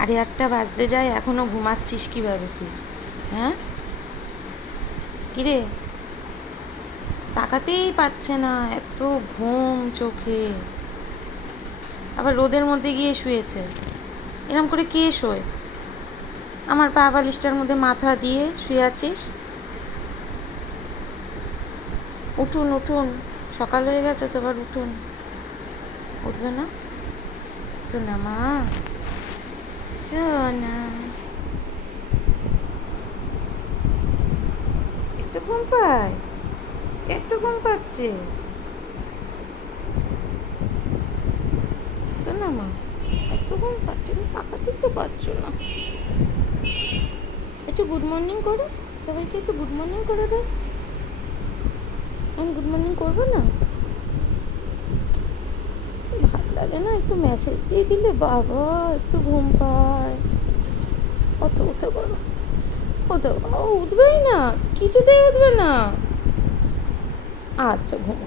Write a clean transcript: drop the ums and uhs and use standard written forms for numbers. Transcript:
8:30 বাজতে যায়, এখনো ঘুমাচ্ছিস কীভাবে তুই? হ্যাঁ, কিরে, তাকাতেই পাচ্ছে না, এত ঘুম চোখে। আবার রোদের মধ্যে গিয়ে শুয়েছে। এরম করে কে শোয়? আমার পা বালিশটার মধ্যে মাথা দিয়ে শুয়ে আছিস। উঠুন উঠুন, সকাল হয়ে গেছে তো, আবার উঠুন। উঠবে না? শোনা মা, শোনা, একটু ঘুম পায়, একটু ঘুম পাচ্ছে। শোনা মা, এত ঘুম পাচ্ছে, তুমি তাকাতেই তো পারছো না। একটু গুড মর্নিং করো, সবাইকে একটু গুড মর্নিং করে দাও। আমি গুড মর্নিং করবো না? ভালো লাগে না একটু মেসেজ দিয়ে দিলে? বাবা, একটু ঘুম পায়। অত উঠে পড়ো, কত উঠবেই না, কিছুতেই উঠবে না। আচ্ছা, ঘুমো।